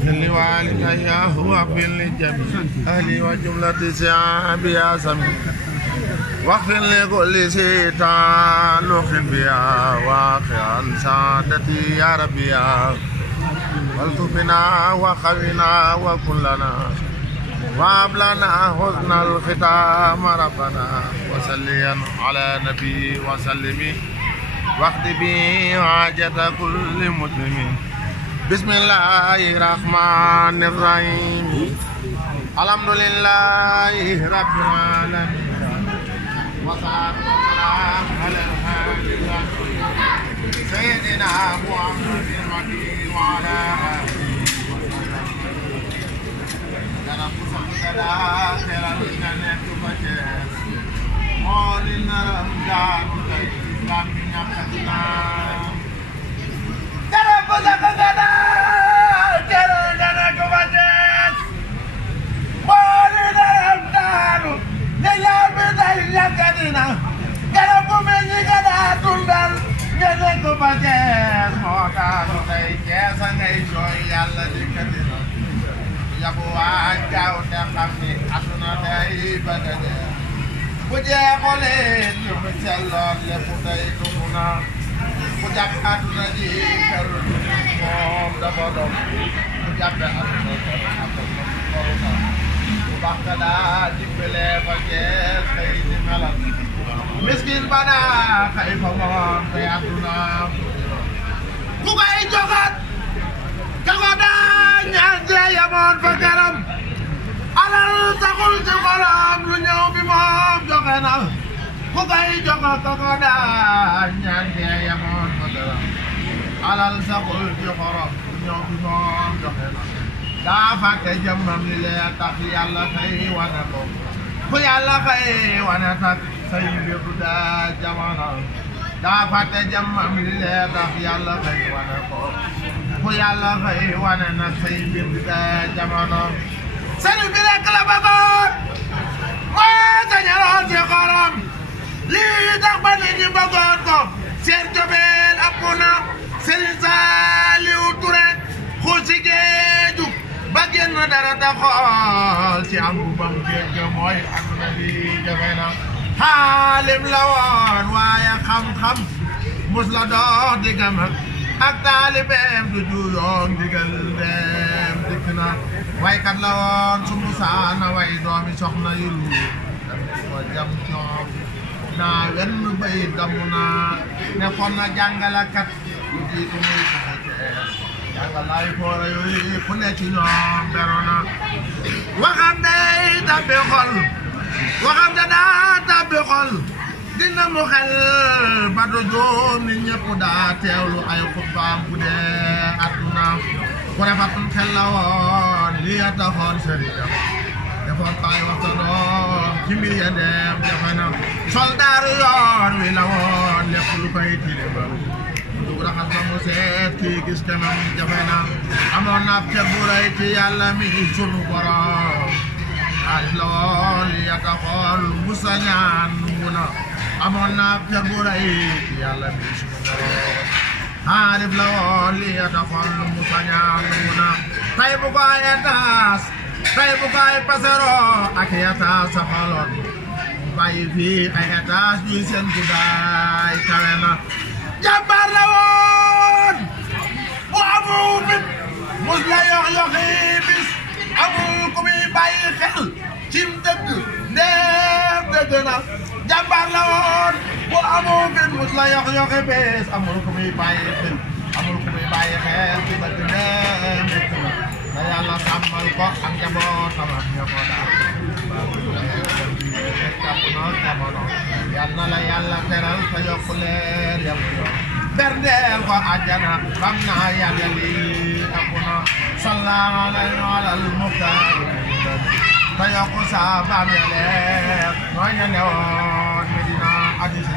واغفر لوالدي واغفر لجميع أهلي وجملة شعبي يا سميع واغفر لكل شيء تعلق بها واخر سعادتي يا ربي يا والطف بنا وخونا وكلنا وهب لنا حسن الختام ربنا وسلم على نبي وسلم واخذ به حاجة كل مسلم بسم الله الرحمن الرحيم الحمد لله رب العالمين والصلاة والسلام على الهادي سيدنا محمد المكي وعلى آله yabu wajaw te xam ni aduna day bëgg a dee bu jeexalee ñu fi selloon lépp day dugg na bu jàpp aduna ji kër moom dafa doon bu jàppee aduna kër koru na bu baax ka daa dimbale fa jeex xëy di melal miskin ba daa xëy fa moom te aduna ku koy joxaat kago daa ñaan jee yamoon fa garam alal taxul ci xolam lu ñëw bi moom joxe na ku koy joxo kago daa ñaan jee yamoon fa garam alal taxul ci xolam lu ñëw bi moom joxe na daa fàtte jëmmam li lee tax yàlla xëy wane ko ku yàlla xëy wane tax say mbir daa jamono daa fàtte jëmmam li lee tax yàlla xëy wane ko ku yàlla xëy wane na say mbir daa jamono sëriñ bi rek la bëggoon moo sañaloon ci xolam lii tax ba nit ñi bëggoon ko seen cobeel ëpp na Sëriñ Saaliw Ture xuus ci géeju ba génn dara ta xool ci am bu bam géej mooy àdduna bi jafe na xaalim la woon waaye xam-xam mus la dox diggam ak taalibeem du juyoon digal dem dikk na waykat la woon su musaana way doomi soxna yu lu ko jam ñoom naa wenn bay damu naa ne kon na jàngalekat yu jiitu muy taxa cees jàngalaay foora yooyu ku ne ci ñoom bero na waxam day tabbi xol waxam da daa tabbi xol dina mu xel ba du joom ni ñëpp daa teewlu ay xutbaam bu dee àdduna ku refatum xel la woon li ya taxoon sëriñam defoon paay waxtanoon ci mbir ya dem jafe na soldaaru yoon wi la woon lépp lu koy tilimal dug raxas ba mu seet kii gis kanam jafe na amoon na cër bu rëy ci yàlla mi sunu borom xaalis la woon li ya taxoon musa ñaan mu na amoon na cër bu rëy ci yàlla mi sunu borom xaalis la woon li ya taxoon musa ñaan mu na tey bu ko ay étage tey bu ko ay pasero ak étage sa xoloon bàyyi fii ay étage ñuy seen guddaay kawe na jàmbaar la woon bu amul nit mus la yox-yoxi bis amul ku muy bàyyi xel cim dëgg ndeem dëgg na jàmbaar la woon bu amul nit mus la yox-yoxi bis amul ku muy bàyyi xel amul ku muy bàyyi xel ci dëgg ndeem dëgg na da yàlla sàmmal ko ak njabootam ak njabootam jamono yal na la yàlla teral te yokk leer yam yoon berndeel ko àjjana bam naa yàlla lii ëpp na sallallahu alayhi wa alal muxtaar te yokk saa baam ya leer nooy ña newoon Medina hadiis